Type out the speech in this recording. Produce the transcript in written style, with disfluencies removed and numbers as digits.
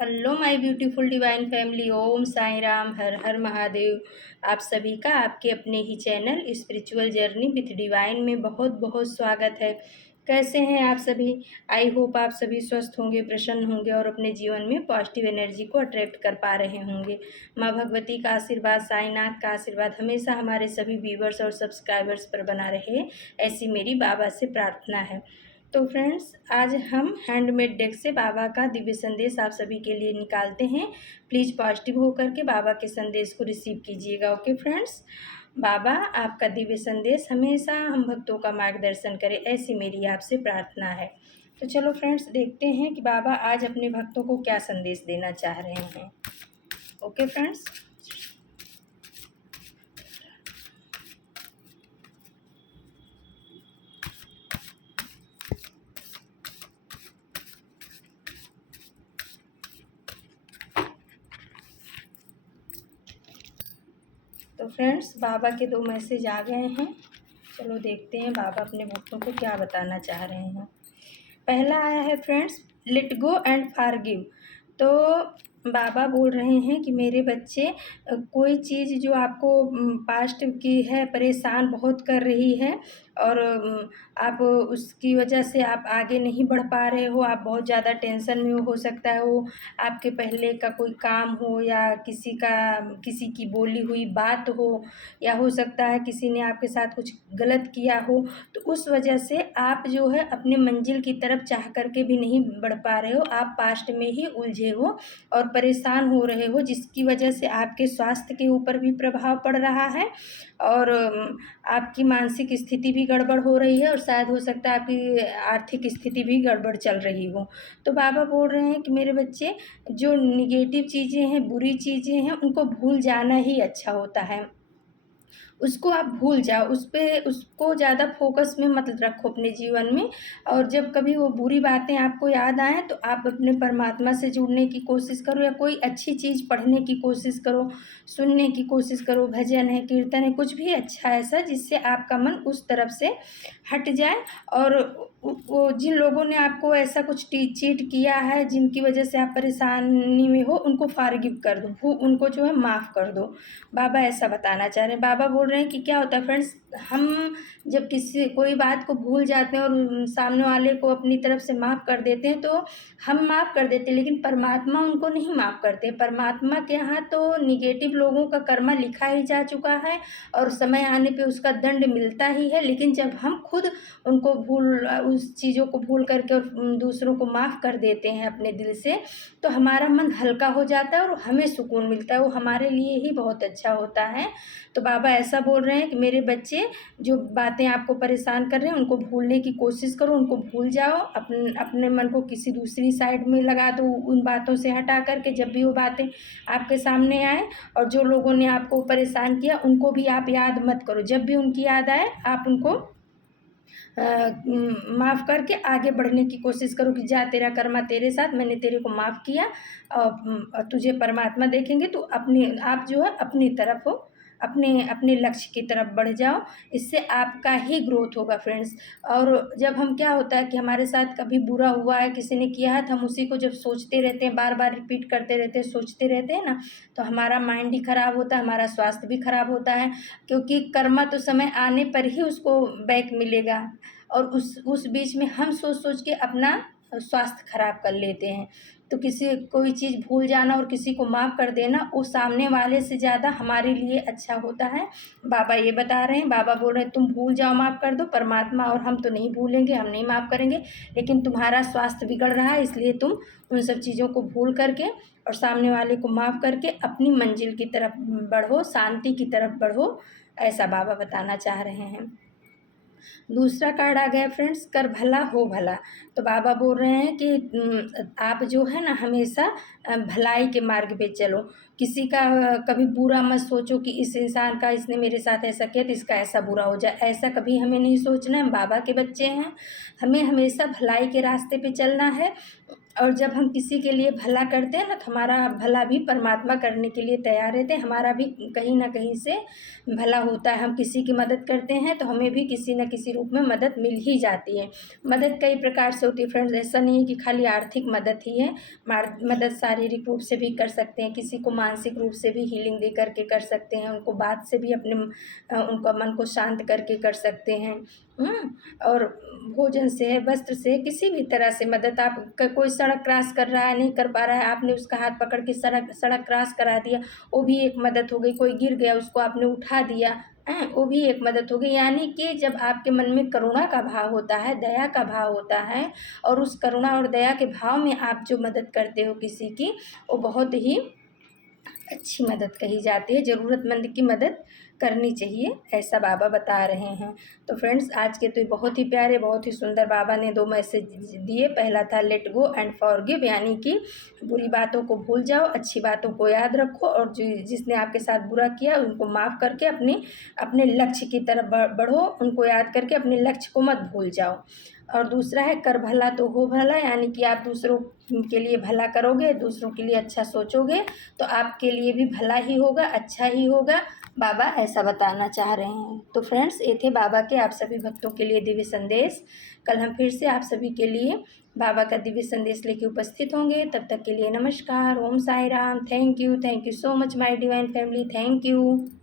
Hello my beautiful divine family. Om Sai Ram, Har Har Mahadev. आप सभी का आपके अपने ही channel spiritual journey with divine में बहुत बहुत स्वागत है। कैसे हैं आप सभी? आई होप आप सभी स्वस्थ होंगे, प्रसन्न होंगे और अपने जीवन में पॉजिटिव एनर्जी को अट्रैक्ट कर पा रहे होंगे। माँ भगवती का आशीर्वाद, साईनाथ का आशीर्वाद हमेशा हमारे सभी व्यूवर्स और सब्सक्राइबर्स पर बना रहे, ऐसी मेरी बाबा से प्रार्थना है। तो फ्रेंड्स, आज हम हैंडमेड डेक से बाबा का दिव्य संदेश आप सभी के लिए निकालते हैं। प्लीज़ पॉजिटिव होकर के बाबा के संदेश को रिसीव कीजिएगा। ओके फ्रेंड्स, बाबा आपका दिव्य संदेश हमेशा हम भक्तों का मार्गदर्शन करे, ऐसी मेरी आपसे प्रार्थना है। तो चलो फ्रेंड्स, देखते हैं कि बाबा आज अपने भक्तों को क्या संदेश देना चाह रहे हैं। ओके फ्रेंड्स, तो फ्रेंड्स बाबा के 2 मैसेज आ गए हैं। चलो देखते हैं बाबा अपने भक्तों को क्या बताना चाह रहे हैं। पहला आया है friends, let go and forgive. तो बाबा बोल रहे हैं कि मेरे बच्चे, कोई चीज़ जो आपको पास्ट की है, परेशान बहुत कर रही है और आप उसकी वजह से आप आगे नहीं बढ़ पा रहे हो, आप बहुत ज़्यादा टेंशन में हो सकता है वो आपके पहले का कोई काम हो या किसी की बोली हुई बात हो, या हो सकता है किसी ने आपके साथ कुछ गलत किया हो। तो उस वजह से आप जो है अपने मंजिल की तरफ चाह करके भी नहीं बढ़ पा रहे हो, आप पास्ट में ही उलझे हो और परेशान हो रहे हो, जिसकी वजह से आपके स्वास्थ्य के ऊपर भी प्रभाव पड़ रहा है और आपकी मानसिक स्थिति भी गड़बड़ हो रही है और शायद हो सकता है आपकी आर्थिक स्थिति भी गड़बड़ चल रही हो। तो बाबा बोल रहे हैं कि मेरे बच्चे, जो निगेटिव चीज़ें हैं, बुरी चीज़ें हैं, उनको भूल जाना ही अच्छा होता है। उसको आप भूल जाओ, उसको ज़्यादा फोकस में मत रखो अपने जीवन में। और जब कभी वो बुरी बातें आपको याद आएँ तो आप अपने परमात्मा से जुड़ने की कोशिश करो या कोई अच्छी चीज़ पढ़ने की कोशिश करो, सुनने की कोशिश करो। भजन है, कीर्तन है, कुछ भी अच्छा ऐसा जिससे आपका मन उस तरफ से हट जाए। और वो जिन लोगों ने आपको ऐसा कुछ चीट किया है, जिनकी वजह से आप परेशानी में हो, उनको फॉरगिव कर दो, उनको जो है माफ़ कर दो। बाबा ऐसा बताना चाह रहे हैं। बाबा बोल रहे हैं कि क्या होता है फ्रेंड्स, हम जब कोई बात को भूल जाते हैं और सामने वाले को अपनी तरफ से माफ़ कर देते हैं, तो हम माफ़ कर देते हैं, लेकिन परमात्मा उनको नहीं माफ़ करते। परमात्मा के यहाँ तो निगेटिव लोगों का कर्मा लिखा ही जा चुका है और समय आने पे उसका दंड मिलता ही है। लेकिन जब हम खुद उनको उस चीज़ों को भूल करके और दूसरों को माफ़ कर देते हैं अपने दिल से, तो हमारा मन हल्का हो जाता है और हमें सुकून मिलता है, वो हमारे लिए ही बहुत अच्छा होता है। तो बाबा ऐसा बोल रहे हैं कि मेरे बच्चे, जो बातें आपको परेशान कर रहे हैं उनको भूलने की कोशिश करो, उनको भूल जाओ, अपने मन को किसी दूसरी साइड में लगा दो, उन बातों से हटा करके। जब भी वो बातें आपके सामने आए और जो लोगों ने आपको परेशान किया उनको भी आप याद मत करो, जब भी उनकी याद आए आप उनको माफ़ करके आगे बढ़ने की कोशिश करो कि जा, तेरा कर्मा तेरे साथ, मैंने तेरे को माफ़ किया और तुझे परमात्मा देखेंगे। तो आप जो है अपनी तरफ हो, अपने अपने लक्ष्य की तरफ बढ़ जाओ, इससे आपका ही ग्रोथ होगा फ्रेंड्स। और जब हम, क्या होता है कि हमारे साथ कभी बुरा हुआ है, किसी ने किया है, तो हम उसी को जब सोचते रहते हैं, बार बार रिपीट करते रहते हैं, सोचते रहते हैं ना, तो हमारा माइंड ही ख़राब होता है, हमारा स्वास्थ्य भी ख़राब होता है। क्योंकि कर्मा तो समय आने पर ही उसको बैक मिलेगा और उस बीच में हम सोच के अपना स्वास्थ्य खराब कर लेते हैं। तो कोई चीज़ भूल जाना और किसी को माफ़ कर देना, वो सामने वाले से ज़्यादा हमारे लिए अच्छा होता है। बाबा ये बता रहे हैं, बाबा बोल रहे हैं तुम भूल जाओ, माफ़ कर दो। परमात्मा और हम तो नहीं भूलेंगे, हम नहीं माफ़ करेंगे, लेकिन तुम्हारा स्वास्थ्य बिगड़ रहा है, इसलिए तुम उन सब चीज़ों को भूल करके और सामने वाले को माफ़ करके अपनी मंजिल की तरफ बढ़ो, शांति की तरफ बढ़ो, ऐसा बाबा बताना चाह रहे हैं। दूसरा कार्ड आ गया फ्रेंड्स, कर भला हो भला। तो बाबा बोल रहे हैं कि आप जो है ना हमेशा भलाई के मार्ग पे चलो। किसी का कभी बुरा मत सोचो कि इस इंसान का, इसने मेरे साथ ऐसा किया तो इसका ऐसा बुरा हो जाए, ऐसा कभी हमें नहीं सोचना है। हम बाबा के बच्चे हैं, हमें हमेशा भलाई के रास्ते पे चलना है। और जब हम किसी के लिए भला करते हैं ना तो हमारा भला भी परमात्मा करने के लिए तैयार रहते हैं, हमारा भी कहीं ना कहीं से भला होता है। हम किसी की मदद करते हैं तो हमें भी किसी न किसी रूप में मदद मिल ही जाती है। मदद कई प्रकार से होती है फ्रेंड्स, ऐसा नहीं है कि खाली आर्थिक मदद ही है। मदद शारीरिक रूप से भी कर सकते हैं, किसी को मानसिक रूप से भी हीलिंग दे करके कर सकते हैं, उनको बात से भी अपने उनका मन को शांत करके कर सकते हैं। और भोजन से, वस्त्र से, किसी भी तरह से मदद। आप कोई सड़क क्रॉस कर रहा है, नहीं कर पा रहा है, आपने उसका हाथ पकड़ के सड़क क्रॉस करा दिया, वो भी एक मदद हो गई। कोई गिर गया, उसको आपने उठा दिया, वो भी एक मदद हो गई। यानी कि जब आपके मन में करुणा का भाव होता है, दया का भाव होता है, और उस करुणा और दया के भाव में आप जो मदद करते हो किसी की, वो बहुत ही अच्छी मदद कही जाती है। ज़रूरतमंद की मदद करनी चाहिए, ऐसा बाबा बता रहे हैं। तो फ्रेंड्स, आज के तो बहुत ही प्यारे, बहुत ही सुंदर बाबा ने 2 मैसेज दिए। पहला था लेट गो एंड फॉरगिव, यानी कि बुरी बातों को भूल जाओ, अच्छी बातों को याद रखो, और जिसने आपके साथ बुरा किया उनको माफ़ करके अपने लक्ष्य की तरफ बढ़ो, उनको याद करके अपने लक्ष्य को मत भूल जाओ। और दूसरा है कर भला तो हो भला, यानी कि आप दूसरों के लिए भला करोगे, दूसरों के लिए अच्छा सोचोगे, तो आपके लिए भी भला ही होगा, अच्छा ही होगा। बाबा ऐसा बताना चाह रहे हैं। तो फ्रेंड्स, ये थे बाबा के आप सभी भक्तों के लिए दिव्य संदेश। कल हम फिर से आप सभी के लिए बाबा का दिव्य संदेश लेके उपस्थित होंगे। तब तक के लिए नमस्कार, Om Sai Ram. Thank you so much my divine family, thank you.